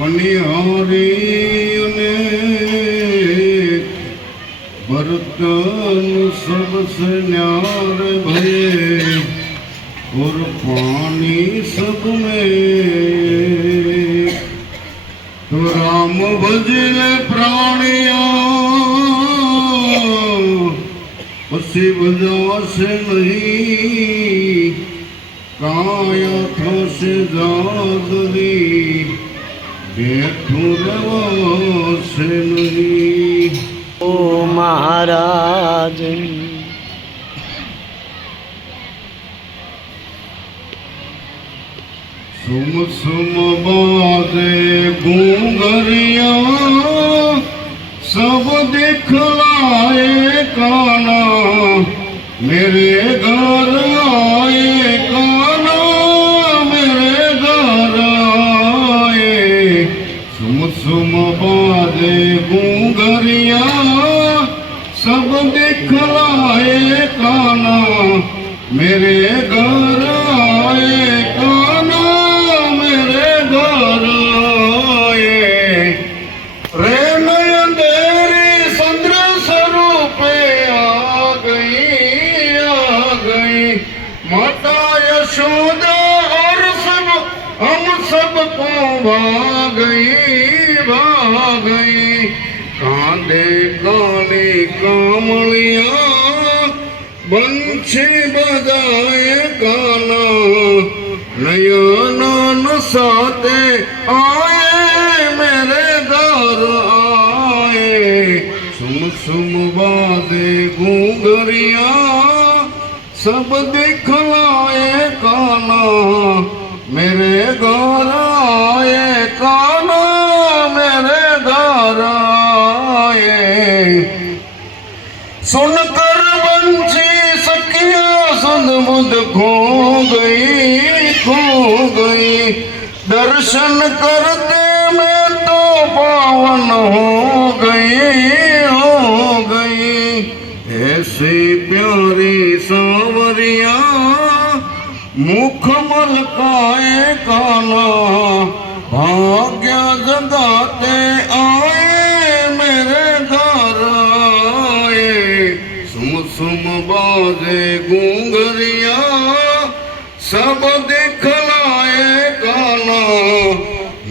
पनिहारी बर्तन सबसे न्यार भये और पानी सब में। तो राम भजले प्राणिया पसी भजा से नहीं काया थो से जादरी बैठो रवा से नहीं। ओ महाराज सुम सुम बाजे घूंघरिया सब दिखलाए काना मेरे घर आए काना मेरे घर आए। सुम सुम बाजे घूंघरिया सब दिखलाए काना मेरे घर आए काना मेरे घर आए। रे नयन तेरी चंद्र स्वरूपे आ गई माता यशोदा और सब हम सबको भा गई। कांदे काली कामलिया बंशी बजाए काना नयन साते आए मेरे घर आए। सुम सुम बाजे घूंघरिया सब दिखलाए काना मेरे घर आए काना मेरे घर आए। सुनकर बंशी सखिया सदबुद खो गई दर्शन करते मैं तो पावन हो गई। ऐसी प्यारी सांवरिया मुख मलकाए काना भाग्य जगाते आए मेरे घर आए। सुम सुम बाजे घूंघरिया सब दिखलाए काना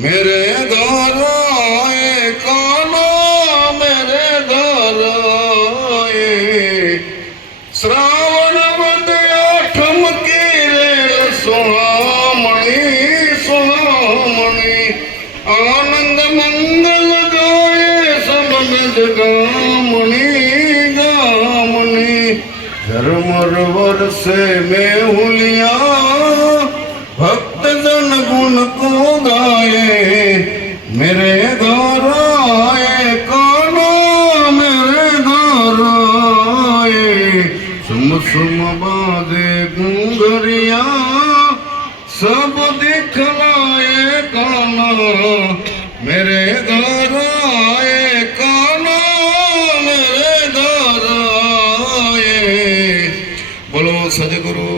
मेरे घर आए काना मेरे घर आए। श्रावण वद आठम की रे सुहामणी आनंद मंगल गाए सब गामणी धर्मर वर्षे में हुलिया भक्त जन गुण को गाए मेरे घर आए काना मेरे घर आए। सुम सुम बाजे घूंघरिया सब दिखलाए काना मेरे घर आए काना मेरे घर आए। बोलो सदगुरु